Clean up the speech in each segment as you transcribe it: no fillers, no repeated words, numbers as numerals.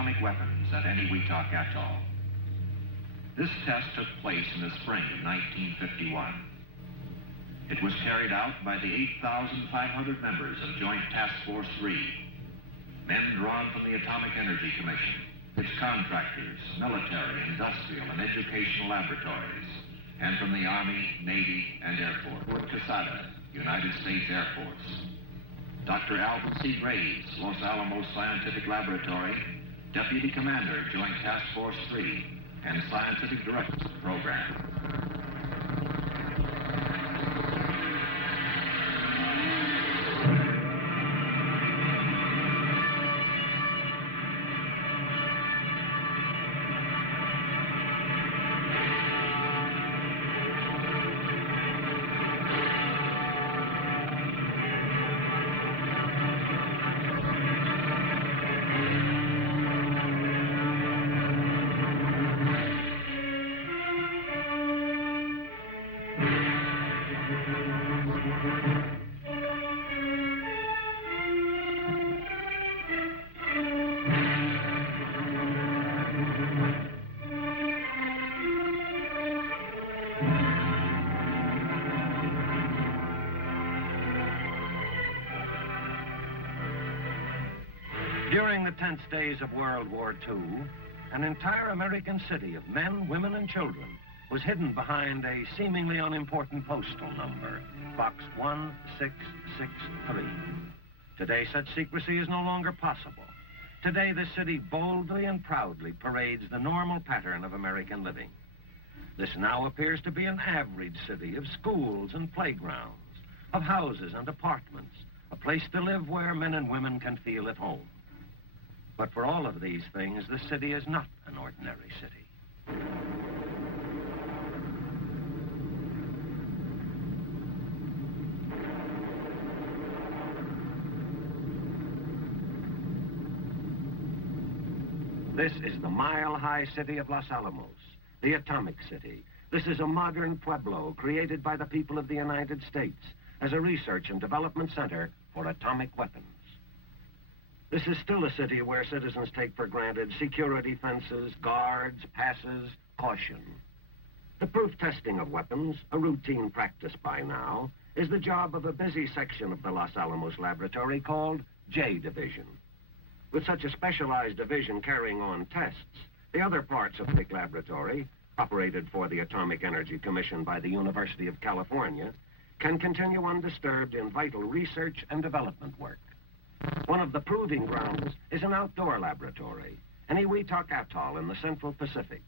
atomic weapons at Eniwetok Atoll. This test took place in the spring of 1951. It was carried out by the 8,500 members of Joint Task Force 3, men drawn from the Atomic Energy Commission, its contractors, military, industrial, and educational laboratories, and from the Army, Navy, and Air Force. Quesada, United States Air Force. Dr. Alvin C. Graves, Los Alamos Scientific Laboratory, Deputy Commander, Joint Task Force 3, and Scientific Director of the program. During the tense days of World War II, an entire American city of men, women, and children was hidden behind a seemingly unimportant postal number, Box 1663. Today, such secrecy is no longer possible. Today, the city boldly and proudly parades the normal pattern of American living. This now appears to be an average city of schools and playgrounds, of houses and apartments, a place to live where men and women can feel at home. But for all of these things, the city is not an ordinary city. This is the mile-high city of Los Alamos, the atomic city. This is a modern pueblo created by the people of the United States as a research and development center for atomic weapons. This is still a city where citizens take for granted security fences, guards, passes, caution. The proof testing of weapons, a routine practice by now, is the job of a busy section of the Los Alamos laboratory called J Division. With such a specialized division carrying on tests, the other parts of the laboratory, operated for the Atomic Energy Commission by the University of California, can continue undisturbed in vital research and development work. One of the proving grounds is an outdoor laboratory, Eniwetok Atoll in the Central Pacific.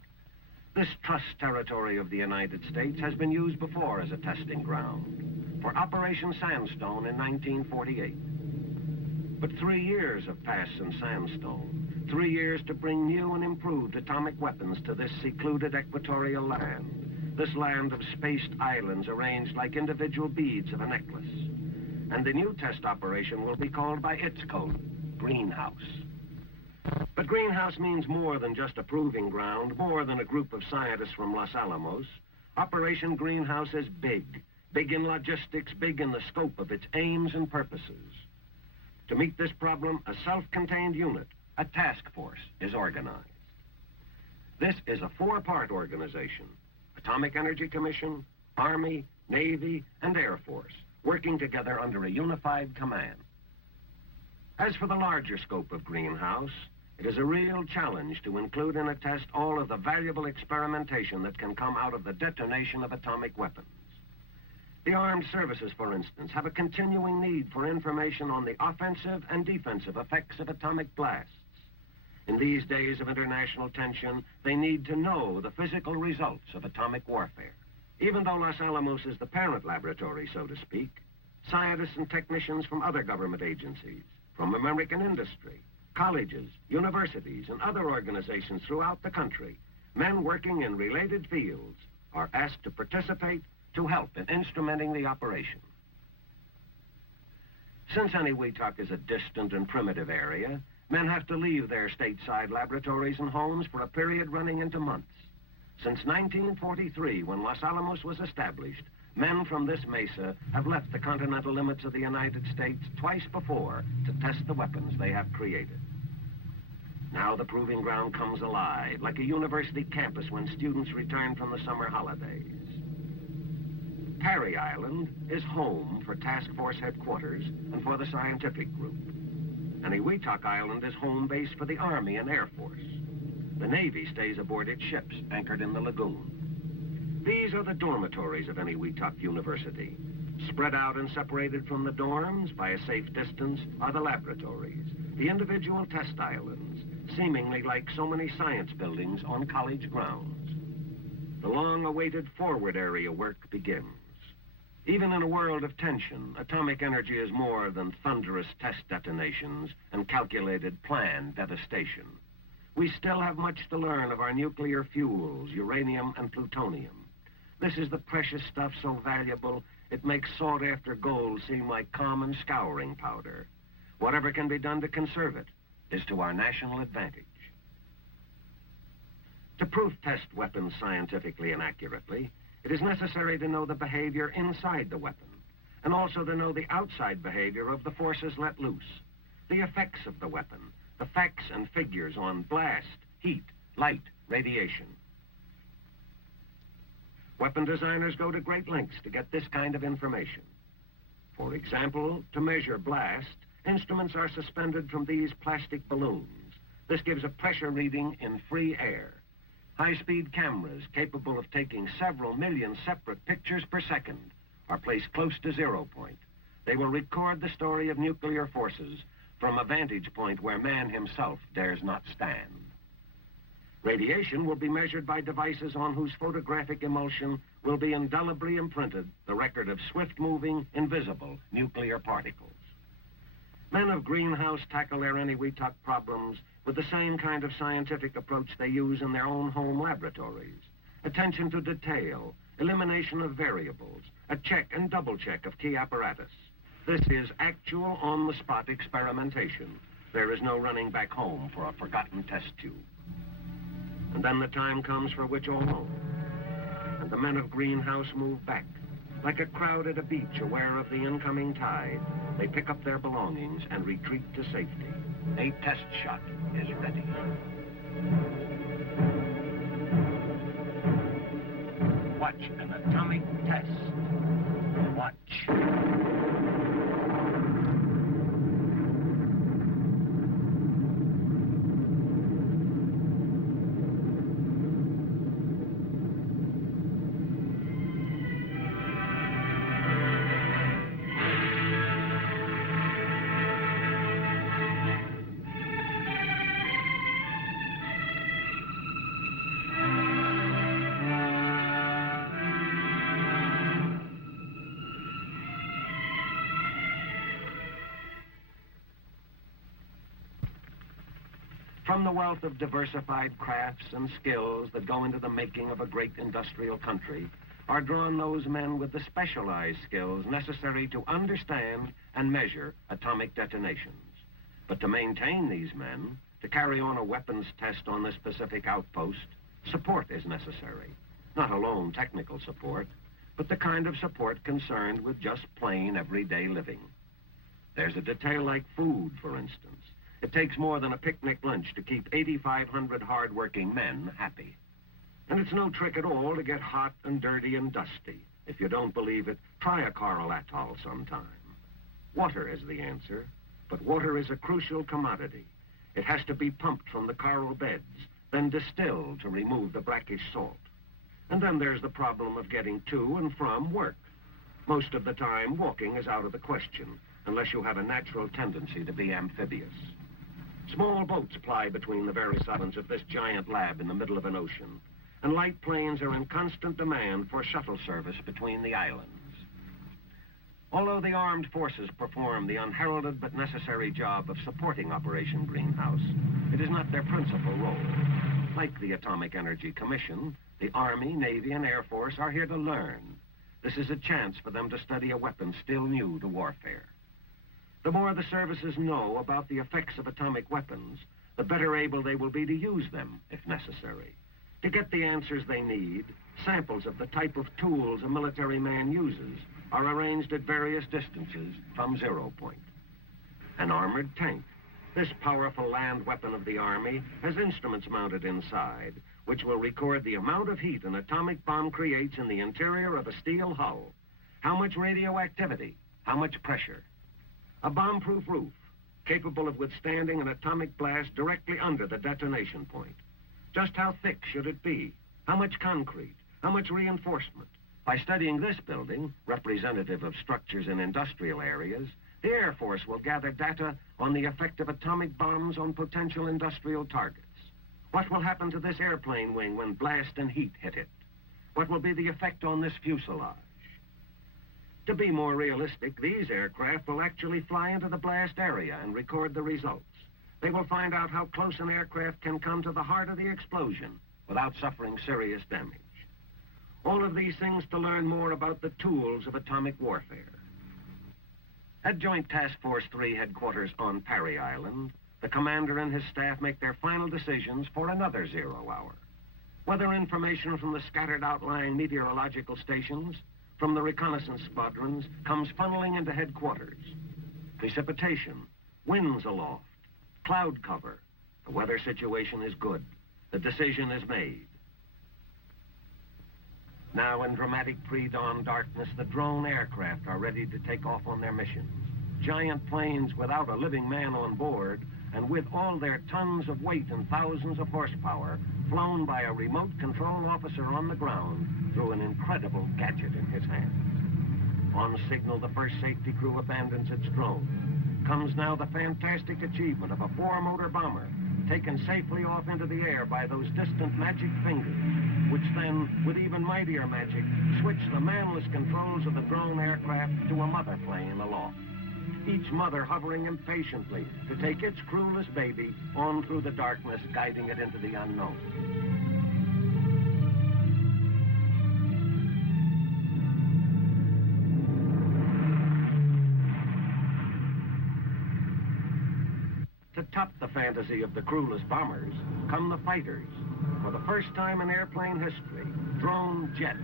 This trust territory of the United States has been used before as a testing ground for Operation Sandstone in 1948. But 3 years have passed since Sandstone, 3 years to bring new and improved atomic weapons to this secluded equatorial land, this land of spaced islands arranged like individual beads of a necklace. And the new test operation will be called by its code, Greenhouse. But Greenhouse means more than just a proving ground, more than a group of scientists from Los Alamos. Operation Greenhouse is big, big in logistics, big in the scope of its aims and purposes. To meet this problem, a self-contained unit, a task force, is organized. This is a 4-part organization: Atomic Energy Commission, Army, Navy, and Air Force, working together under a unified command. As for the larger scope of Greenhouse, it is a real challenge to include in a test all of the valuable experimentation that can come out of the detonation of atomic weapons. The armed services, for instance, have a continuing need for information on the offensive and defensive effects of atomic blasts. In these days of international tension, they need to know the physical results of atomic warfare. Even though Los Alamos is the parent laboratory, so to speak, scientists and technicians from other government agencies, from American industry, colleges, universities, and other organizations throughout the country, men working in related fields, are asked to participate to help in instrumenting the operation. Since Eniwetok is a distant and primitive area, men have to leave their stateside laboratories and homes for a period running into months. Since 1943, when Los Alamos was established, men from this mesa have left the continental limits of the United States twice before to test the weapons they have created. Now the proving ground comes alive, like a university campus when students return from the summer holidays. Parry Island is home for Task Force headquarters and for the scientific group. Eniwetok Island is home base for the Army and Air Force. The Navy stays aboard its ships anchored in the lagoon. These are the dormitories of Eniwetok University. Spread out and separated from the dorms by a safe distance are the laboratories, the individual test islands, seemingly like so many science buildings on college grounds. The long-awaited forward area work begins. Even in a world of tension, atomic energy is more than thunderous test detonations and calculated planned devastation. We still have much to learn of our nuclear fuels, uranium and plutonium. This is the precious stuff so valuable, it makes sought-after gold seem like common scouring powder. Whatever can be done to conserve it is to our national advantage. To proof-test weapons scientifically and accurately, it is necessary to know the behavior inside the weapon, and also to know the outside behavior of the forces let loose, the effects of the weapon, the facts and figures on blast, heat, light, radiation. Weapon designers go to great lengths to get this kind of information. For example, to measure blast, instruments are suspended from these plastic balloons. This gives a pressure reading in free air. High-speed cameras capable of taking several million separate pictures per second are placed close to 0 point. They will record the story of nuclear forces from a vantage point where man himself dares not stand. Radiation will be measured by devices on whose photographic emulsion will be indelibly imprinted the record of swift-moving, invisible nuclear particles. Men of Greenhouse tackle their Eniwetok problems with the same kind of scientific approach they use in their own home laboratories. Attention to detail, elimination of variables, a check and double check of key apparatus. This is actual on-the-spot experimentation. There is no running back home for a forgotten test tube. And then the time comes for which all know. And the men of Greenhouse move back. Like a crowd at a beach aware of the incoming tide, they pick up their belongings and retreat to safety. A test shot is ready. Watch an atomic test. Watch. From the wealth of diversified crafts and skills that go into the making of a great industrial country are drawn those men with the specialized skills necessary to understand and measure atomic detonations. But to maintain these men, to carry on a weapons test on this specific outpost, support is necessary. Not alone technical support, but the kind of support concerned with just plain everyday living. There's a detail like food, for instance. It takes more than a picnic lunch to keep 8,500 hard-working men happy. And it's no trick at all to get hot and dirty and dusty. If you don't believe it, try a coral atoll sometime. Water is the answer, but water is a crucial commodity. It has to be pumped from the coral beds, then distilled to remove the brackish salt. And then there's the problem of getting to and from work. Most of the time, walking is out of the question, unless you have a natural tendency to be amphibious. Small boats ply between the various islands of this giant lab in the middle of an ocean, and light planes are in constant demand for shuttle service between the islands. Although the armed forces perform the unheralded but necessary job of supporting Operation Greenhouse, it is not their principal role. Like the Atomic Energy Commission, the Army, Navy, and Air Force are here to learn. This is a chance for them to study a weapon still new to warfare. The more the services know about the effects of atomic weapons, the better able they will be to use them, if necessary. To get the answers they need, samples of the type of tools a military man uses are arranged at various distances from 0 point. An armored tank, This powerful land weapon of the Army has instruments mounted inside, which will record the amount of heat an atomic bomb creates in the interior of a steel hull, how much radioactivity, how much pressure. A bomb-proof roof, capable of withstanding an atomic blast directly under the detonation point. Just how thick should it be? How much concrete? How much reinforcement? By studying this building, representative of structures in industrial areas, the Air Force will gather data on the effect of atomic bombs on potential industrial targets. What will happen to this airplane wing when blast and heat hit it? What will be the effect on this fuselage? To be more realistic, these aircraft will actually fly into the blast area and record the results. They will find out how close an aircraft can come to the heart of the explosion without suffering serious damage. All of these things to learn more about the tools of atomic warfare. At Joint Task Force 3 headquarters on Parry Island, the commander and his staff make their final decisions for another 0 hour. Weather information from the scattered outlying meteorological stations, from the reconnaissance squadrons, comes funneling into headquarters. Precipitation, winds aloft, cloud cover. The weather situation is good. The decision is made. Now, in dramatic pre-dawn darkness, the drone aircraft are ready to take off on their missions. Giant planes without a living man on board, and with all their tons of weight and thousands of horsepower, flown by a remote control officer on the ground through an incredible gadget in his hand. On signal, the first safety crew abandons its drone. Comes now the fantastic achievement of a 4-motor bomber, taken safely off into the air by those distant magic fingers, which then, with even mightier magic, switch the manless controls of the drone aircraft to a mother plane aloft. Each mother hovering impatiently to take its crewless baby on through the darkness, guiding it into the unknown. To top the fantasy of the crewless bombers come the fighters. For the first time in airplane history, drone jets,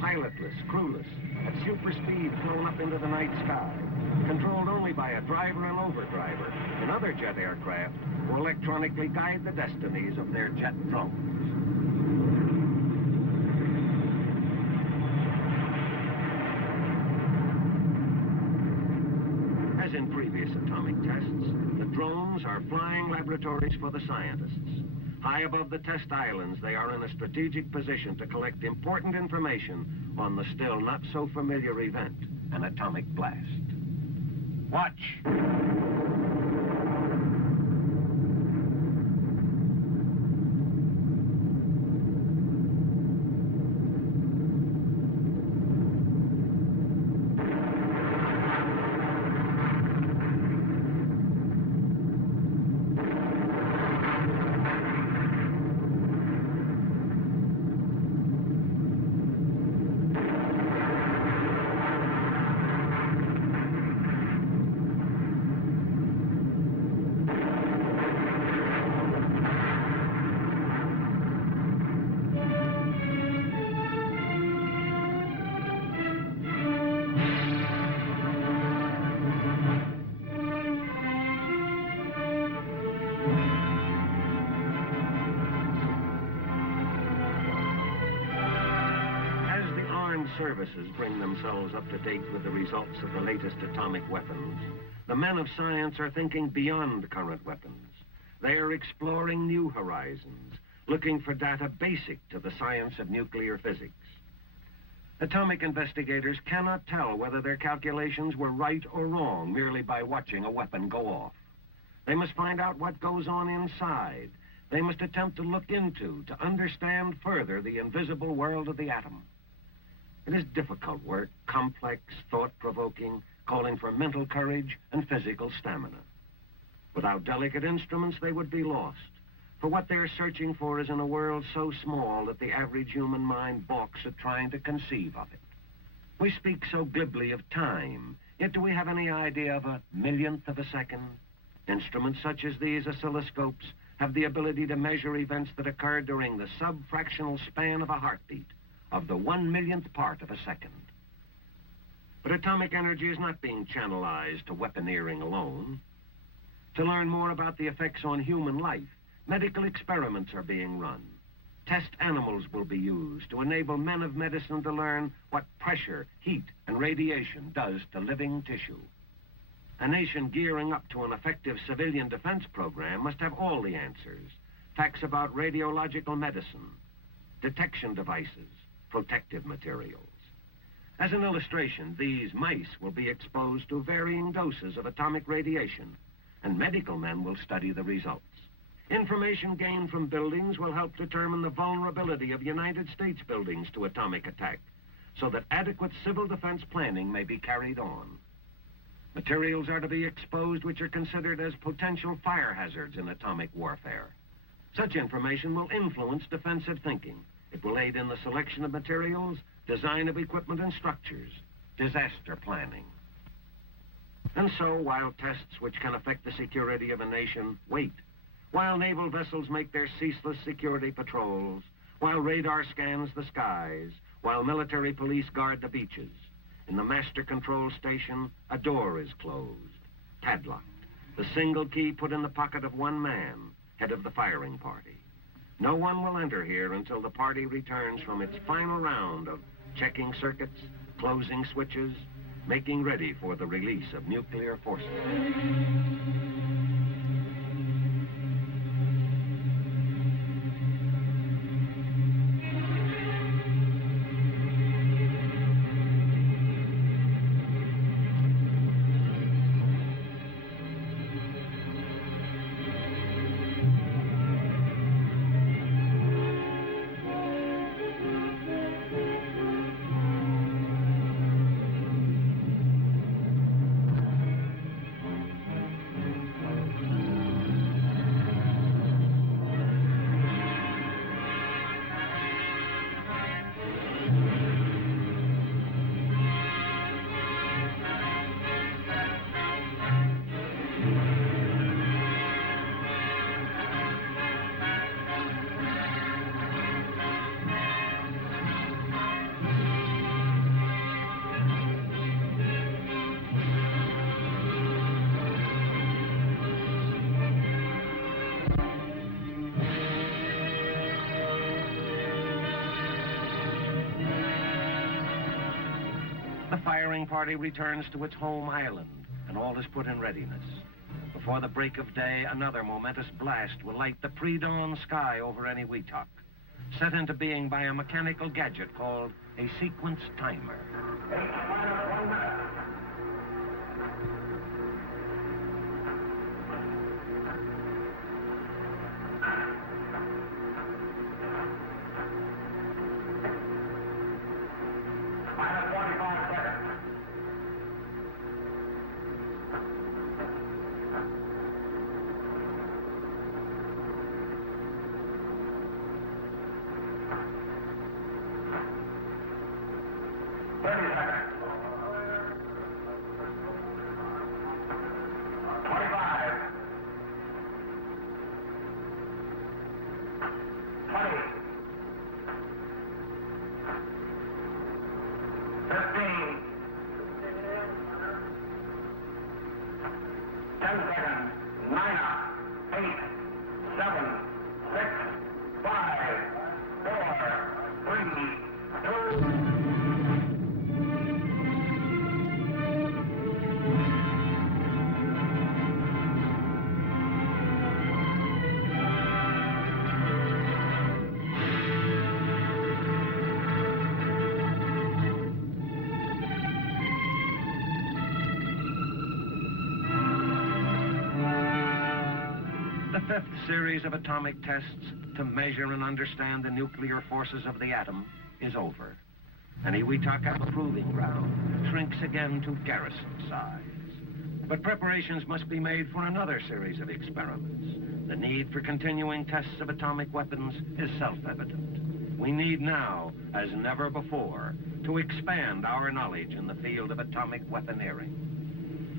pilotless, crewless, at super speed flown up into the night sky, controlled only by a driver and overdriver in other jet aircraft who electronically guide the destinies of their jet drones. As in previous atomic tests, the drones are flying laboratories for the scientists. High above the test islands, they are in a strategic position to collect important information on the still not so familiar event, an atomic blast. Watch! Services bring themselves up to date with the results of the latest atomic weapons, the men of science are thinking beyond current weapons. They are exploring new horizons, looking for data basic to the science of nuclear physics. Atomic investigators cannot tell whether their calculations were right or wrong merely by watching a weapon go off. They must find out what goes on inside. They must attempt to look into, to understand further the invisible world of the atom. It is difficult work, complex, thought-provoking, calling for mental courage and physical stamina. Without delicate instruments, they would be lost. For what they're searching for is in a world so small that the average human mind balks at trying to conceive of it. We speak so glibly of time, yet do we have any idea of a millionth of a second? Instruments such as these oscilloscopes have the ability to measure events that occur during the sub-fractional span of a heartbeat, of the 1/1,000,000th part of a second. But atomic energy is not being channelized to weaponeering alone. To learn more about the effects on human life, medical experiments are being run. Test animals will be used to enable men of medicine to learn what pressure, heat, and radiation does to living tissue. A nation gearing up to an effective civilian defense program must have all the answers. Facts about radiological medicine, detection devices, protective materials. As an illustration, these mice will be exposed to varying doses of atomic radiation, and medical men will study the results. Information gained from buildings will help determine the vulnerability of United States buildings to atomic attack, so that adequate civil defense planning may be carried on. Materials are to be exposed which are considered as potential fire hazards in atomic warfare. Such information will influence defensive thinking. It will aid in the selection of materials, design of equipment and structures, disaster planning. And so, while tests which can affect the security of a nation wait, while naval vessels make their ceaseless security patrols, while radar scans the skies, while military police guard the beaches, in the master control station, a door is closed, padlocked, the single key put in the pocket of one man, head of the firing party. No one will enter here until the party returns from its final round of checking circuits, closing switches, making ready for the release of nuclear forces. The firing party returns to its home island, and all is put in readiness. Before the break of day, another momentous blast will light the pre-dawn sky over any Weetalk, set into being by a mechanical gadget called a sequence timer. 1 minute. The fifth series of atomic tests to measure and understand the nuclear forces of the atom is over. And Weetalk proving ground shrinks again to garrison size. But preparations must be made for another series of experiments. The need for continuing tests of atomic weapons is self-evident. We need now, as never before, to expand our knowledge in the field of atomic weaponeering.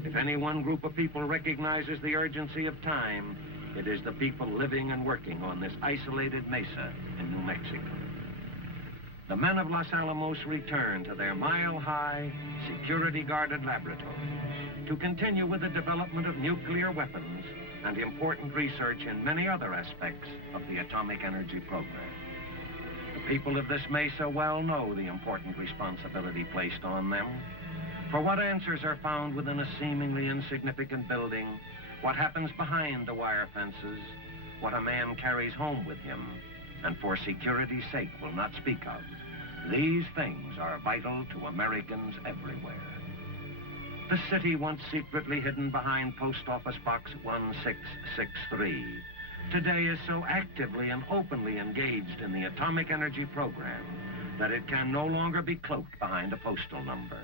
If any one group of people recognizes the urgency of time, it is the people living and working on this isolated mesa in New Mexico. The men of Los Alamos return to their mile-high, security-guarded laboratories to continue with the development of nuclear weapons and important research in many other aspects of the atomic energy program. The people of this mesa well know the important responsibility placed on them. For what answers are found within a seemingly insignificant building, what happens behind the wire fences, what a man carries home with him, and for security's sake will not speak of. These things are vital to Americans everywhere. The city, once secretly hidden behind Post Office Box 1663, today is so actively and openly engaged in the atomic energy program that it can no longer be cloaked behind a postal number.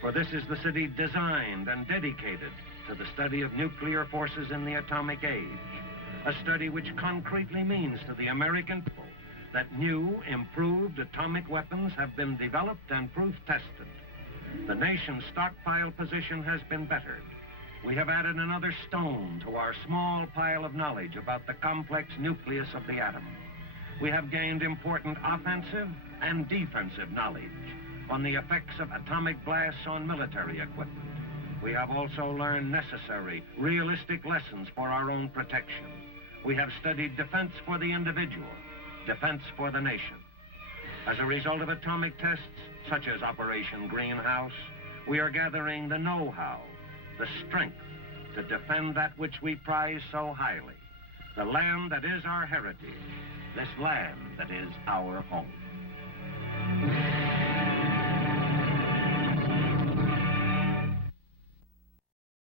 For this is the city designed and dedicated to the study of nuclear forces in the atomic age, a study which concretely means to the American people that new, improved atomic weapons have been developed and proof-tested. The nation's stockpile position has been bettered. We have added another stone to our small pile of knowledge about the complex nucleus of the atom. We have gained important offensive and defensive knowledge on the effects of atomic blasts on military equipment. We have also learned necessary, realistic lessons for our own protection. We have studied defense for the individual, defense for the nation. As a result of atomic tests, such as Operation Greenhouse, we are gathering the know-how, the strength to defend that which we prize so highly, the land that is our heritage, this land that is our home.